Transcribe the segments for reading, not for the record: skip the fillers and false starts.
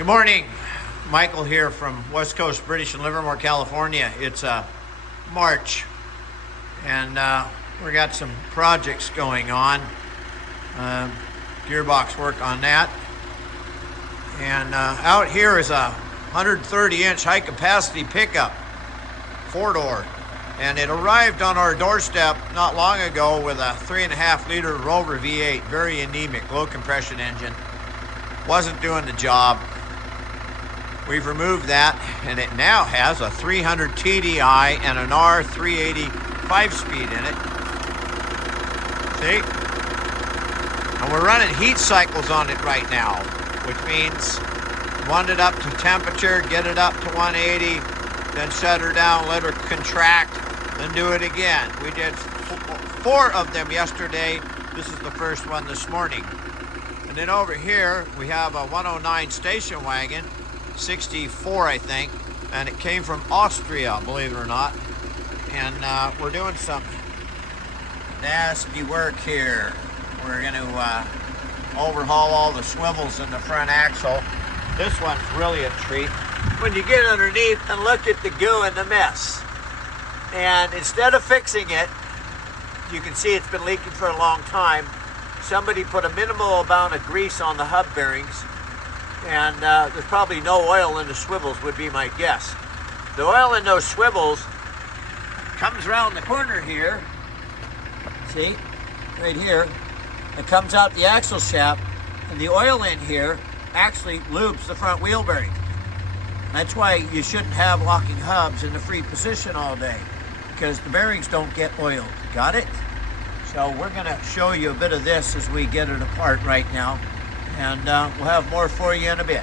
Good morning, Michael here from West Coast, British and Livermore, California. It's March, and we got some projects going on. Gearbox work on that. And out here is a 130-inch high-capacity pickup, 4-door. And it arrived on our doorstep not long ago with a 3.5-liter ROVER V8, very anemic, low compression engine. Wasn't doing the job. We've removed that, and it now has a 300Tdi and an R380 5-speed in it. See? And we're running heat cycles on it right now, which means run it up to temperature, get it up to 180, then shut her down, let her contract, then do it again. We did 4 of them yesterday. This is the first one this morning. And then over here, we have a 109 station wagon, 64 I think, and it came from Austria, believe it or not. And we're doing some nasty work here. We're going to overhaul all the swivels in the front axle. This one's really a treat. When you get underneath and look at the goo and the mess, and instead of fixing it, you can see it's been leaking for a long time. Somebody put a minimal amount of grease on the hub bearings, and there's probably no oil in the swivels, would be my guess. The oil in those swivels comes around the corner here, see, right here. It comes out the axle shaft, and the oil in here actually lubes the front wheel bearing. That's why you shouldn't have locking hubs in the free position all day, because the bearings don't get oiled. Got it? So we're going to show you a bit of this as we get it apart right now, and we'll have more for you in a bit.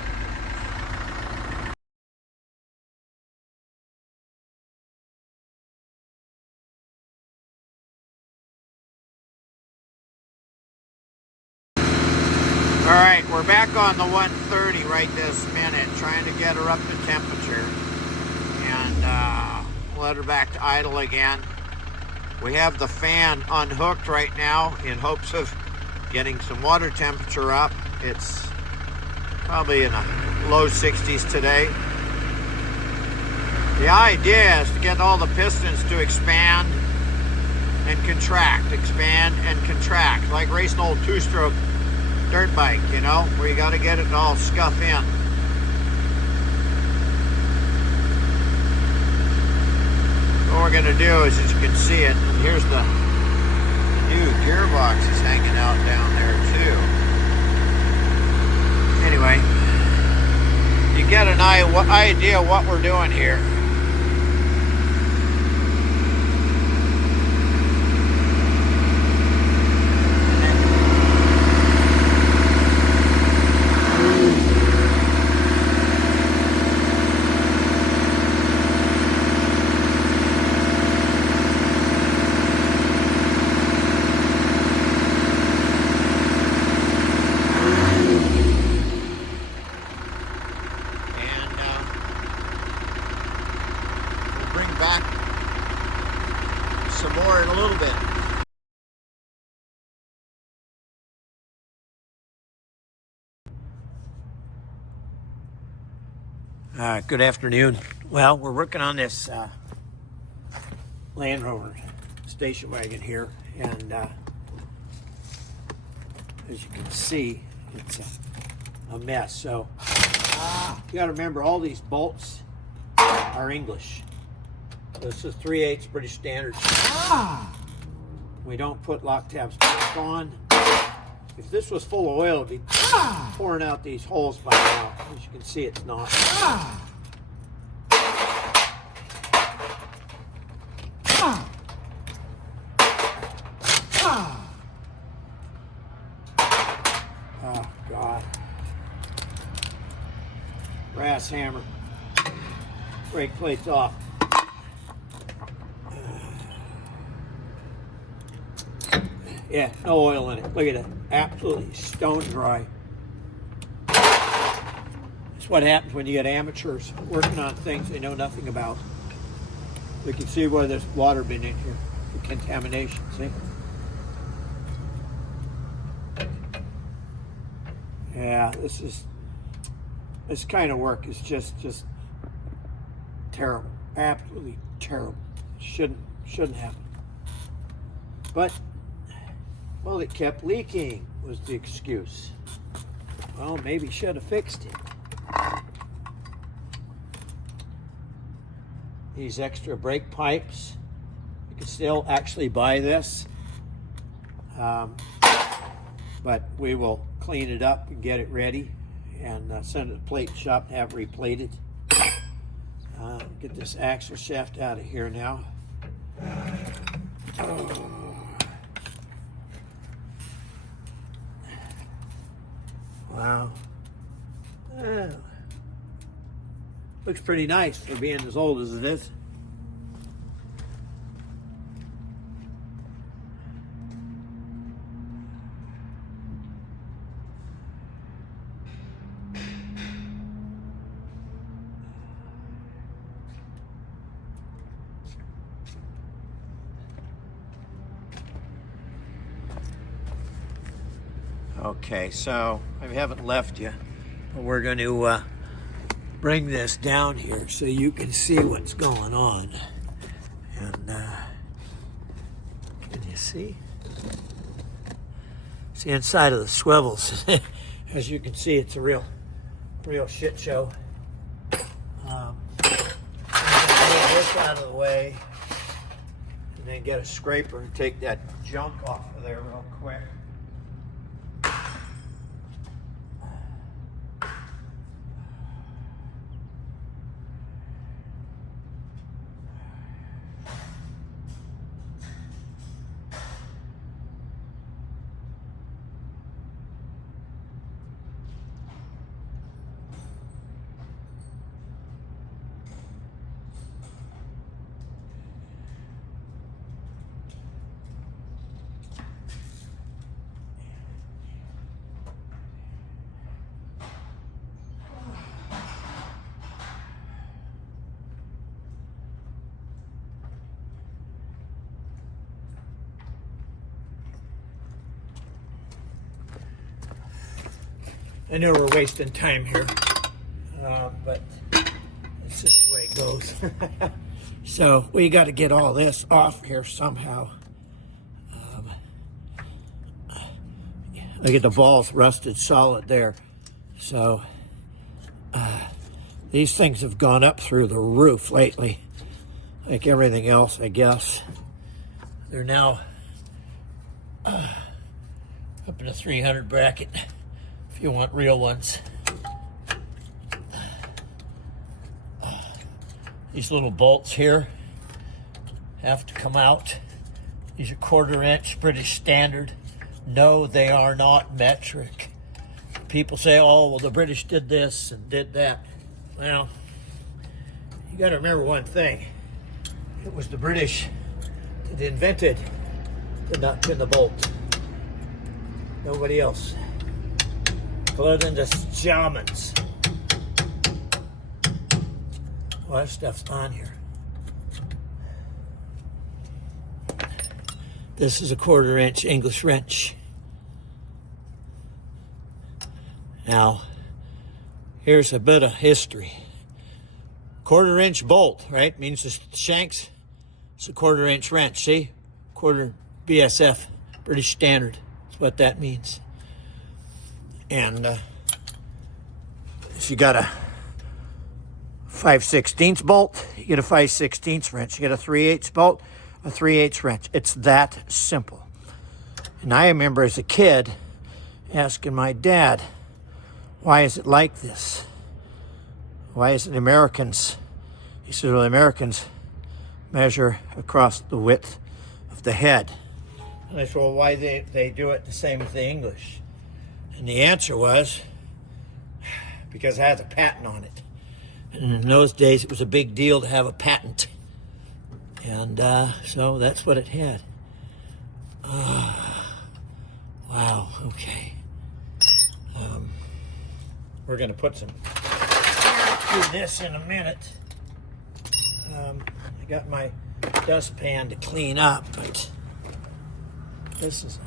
All right, we're back on the 130 right this minute, trying to get her up to temperature and let her back to idle again. We have the fan unhooked right now in hopes of getting some water temperature up. It's probably in the low 60s today. The idea is to get all the pistons to expand and contract, like racing an old 2-stroke dirt bike, you know, where you got to get it all scuff in. What we're going to do is, as you can see it, here's the new gearbox is hanging out down there too. Anyway, you get an idea what we're doing here. Bring back some more in a little bit. Good afternoon. Well, we're working on this Land Rover station wagon here, and as you can see, it's a mess. So you got to remember, all these bolts are English. This is 3/8 British standard. We don't put lock tabs back on. If this was full of oil, it'd be pouring out these holes by now. As you can see, it's not. Oh, God. Brass hammer. Brake plate's off. Yeah, no oil in it. Look at it. Absolutely stone dry. That's what happens when you get amateurs working on things they know nothing about. You can see where there's water been in here. The contamination, see? Yeah, this is This kind of work is just terrible, absolutely terrible. Shouldn't happen. But, well, it kept leaking was the excuse. Well, maybe should have fixed it. These extra brake pipes, you can still actually buy this, but we will clean it up and get it ready and send it to the plate shop and have it replated. Get this axle shaft out of here now. Wow. Looks pretty nice for being as old as it is. Okay, so I haven't left you, but we're going to bring this down here so you can see what's going on. And can you see? It's the inside of the swivels. As you can see, it's a real shit show. I'm going to move this out of the way and then get a scraper and take that junk off of there real quick. I know we're wasting time here, but it's just the way it goes. So we got to get all this off here somehow. Look at the balls rusted solid there. So these things have gone up through the roof lately, like everything else, I guess. They're now up in a 300 bracket. If you want real ones. These little bolts here have to come out. These are 1/4 inch British standard. No, they are not metric. People say, oh, well, the British did this and did that. Well, you got to remember one thing. It was the British that invented the nut in the bolt. Nobody else. Other than the Germans. Well, that stuff's on here. This is a 1/4 inch English wrench. Now, here's a bit of history. 1/4 inch bolt, right? Means the shanks. It's a 1/4 inch wrench, see? 1/4 BSF, British Standard. That's what that means. And if you got a 5/16 bolt, you get a 5/16 wrench. You get a 3/8 bolt, a 3/8 wrench. It's that simple. And I remember as a kid asking my dad, why is it like this? Why is it Americans? He said, well, the Americans measure across the width of the head. And I said, well, why they do it the same as the English? And the answer was, because it has a patent on it. And in those days, it was a big deal to have a patent. And so that's what it had. Wow, okay. We're going to put some do this in a minute. I got my dustpan to clean up, but this is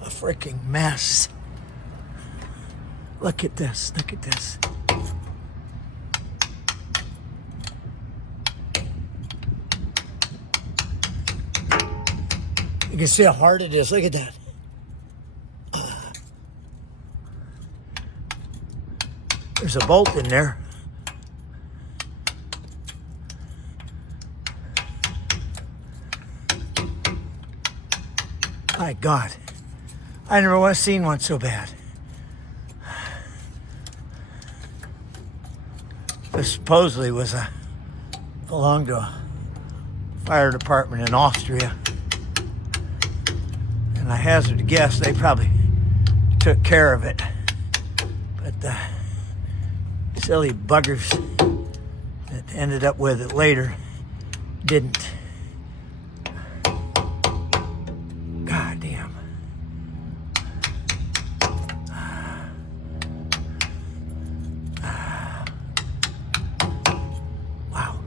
a freaking mess. Look at this, look at this. You can see how hard it is. Look at that. There's a bolt in there. My God, I never seen one so bad. This supposedly belonged to a fire department in Austria. And I hazard to guess they probably took care of it. But the silly buggers that ended up with it later didn't. God damn. Wow.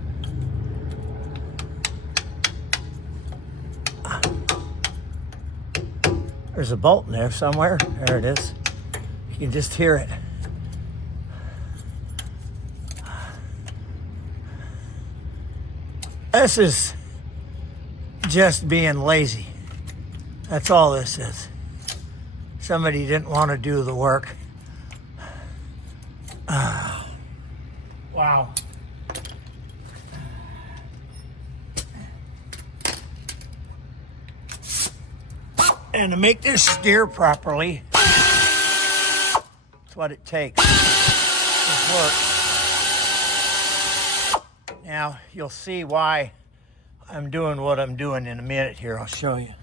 There's a bolt in there somewhere. There it is. You can just hear it. This is just being lazy. That's all this is. Somebody didn't want to do the work. Wow. And to make this steer properly, that's what it takes. It's work. Now, you'll see why I'm doing what I'm doing in a minute here. I'll show you.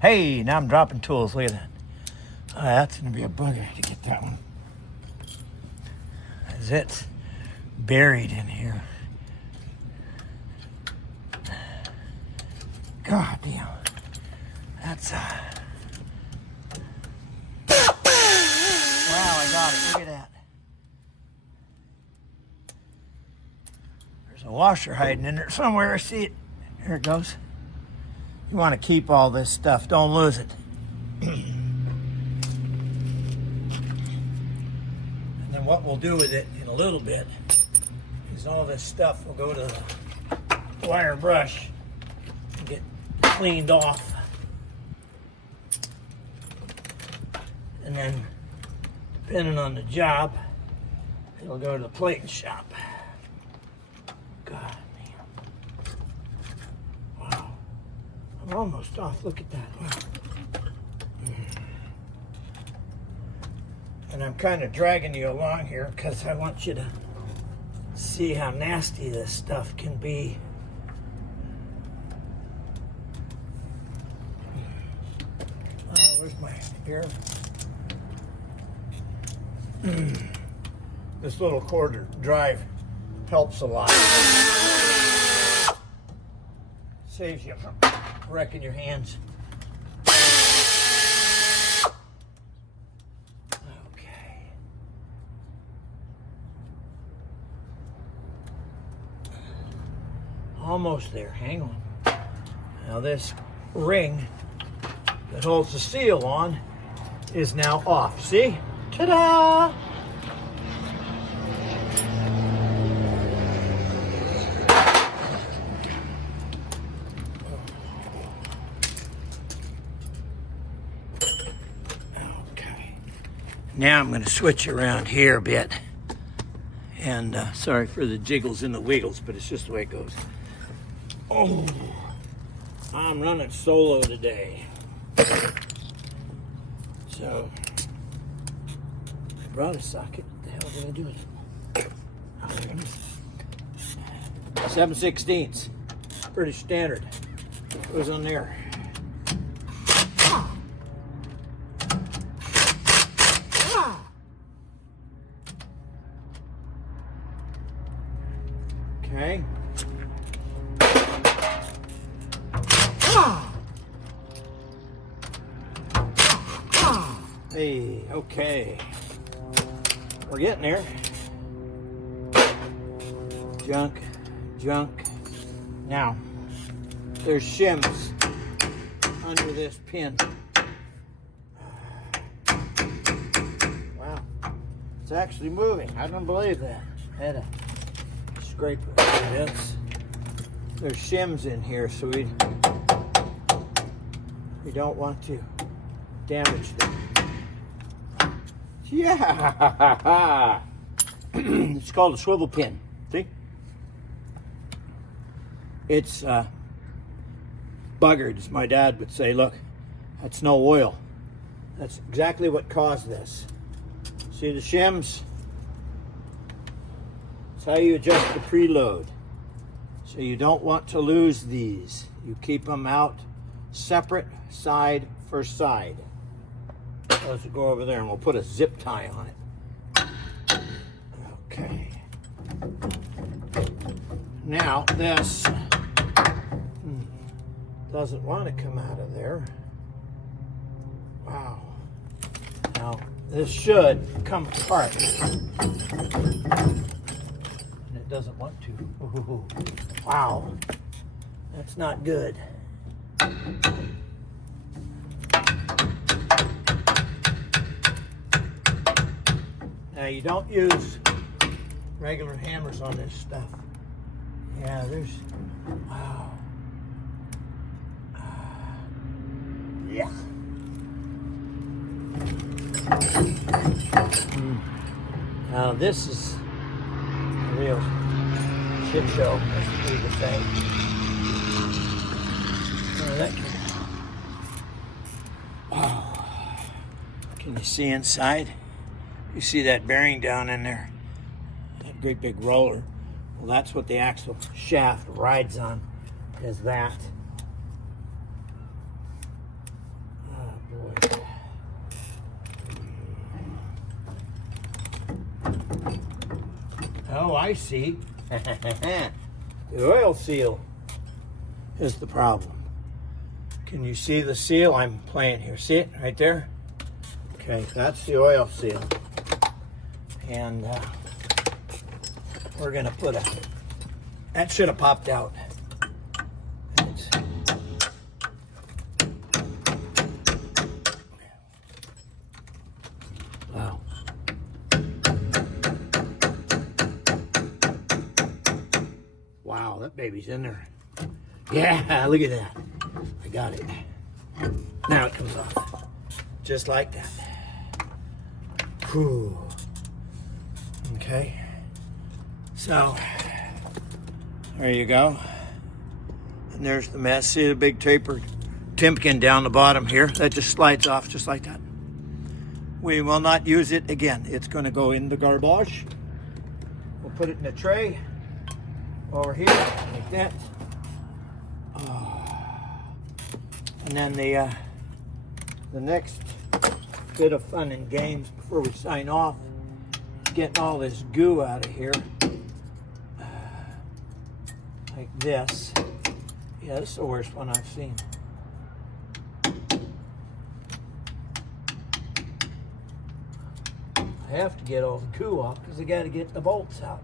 Hey, now I'm dropping tools. Look at that. Oh, that's going to be a bugger to get that one. As it's buried in here. God damn. That's wow, I got it. Look at that. There's a washer hiding in there somewhere. I see it. There it goes. You want to keep all this stuff. Don't lose it. And then what we'll do with it in a little bit is all this stuff will go to the wire brush and get cleaned off. And then, depending on the job, it'll go to the plating shop. God damn. Wow. I'm almost off. Look at that. Wow. And I'm kind of dragging you along here because I want you to see how nasty this stuff can be. Where's my ear? This little quarter drive helps a lot. Saves you from wrecking your hands. Okay. Almost there. Hang on. Now this ring that holds the seal on is now off. See? Ta-da! Okay. Now I'm going to switch around here a bit. And sorry for the jiggles and the wiggles, but it's just the way it goes. Oh, I'm running solo today. So, I brought a socket. What the hell did I do with it? Oh, there it is. 7/16. Pretty standard. Goes on there. Okay. Hey, okay. We're getting there. Junk, junk. Now, there's shims under this pin. Wow. It's actually moving. I don't believe that. I had a scraper. There's shims in here, so we don't want to damage them. Yeah! It's called a swivel pin. See? It's buggered, as my dad would say. Look, that's no oil. That's exactly what caused this. See the shims? That's how you adjust the preload. So you don't want to lose these. You keep them out separate, side for side. Let's go over there and we'll put a zip tie on it. Okay. Now this doesn't want to come out of there. Wow. Now this should come apart. And it doesn't want to. Ooh, wow. That's not good. Now you don't use regular hammers on this stuff. Yeah, there's, wow. Yeah. Now this is a real shit show, as we would say. Wow. Can you see inside? You see that bearing down in there? That great big roller. Well, that's what the axle shaft rides on, is that. Oh, boy. Oh, I see. The oil seal is the problem. Can you see the seal? I'm playing here. See it right there? Okay, that's the oil seal. And we're gonna put that should have popped out. Wow. Wow, that baby's in there. Yeah, look at that. I got it. Now it comes off. Just like that. Whew. Okay. So, there you go. And there's the mess. See the big tapered timpkin down the bottom here? That just slides off just like that. We will not use it again. It's going to go in the garbage. We'll put it in a tray over here like that. And then the next bit of fun and games before we sign off is getting all this goo out of here. Like this. Yeah, this is the worst one I've seen. I have to get all the goo off because I got to get the bolts out.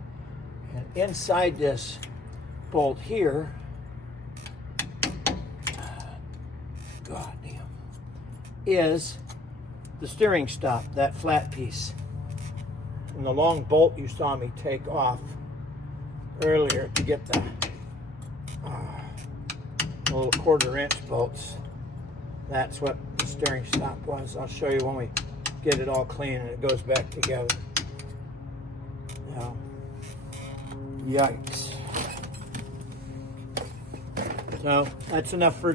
And inside this bolt here, God damn, is the steering stop, that flat piece. And the long bolt you saw me take off earlier to get the little 1/4 inch bolts. That's what the steering stop was. I'll show you when we get it all clean and it goes back together. Now, yikes. So that's enough for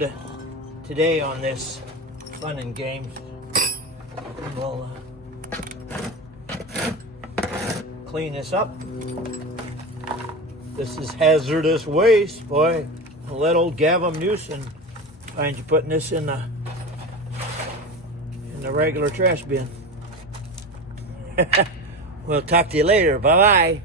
today on this fun and games. We'll clean this up. This is hazardous waste, boy. I'll let old Gavin Newsom find you putting this in the regular trash bin. We'll talk to you later. Bye-bye.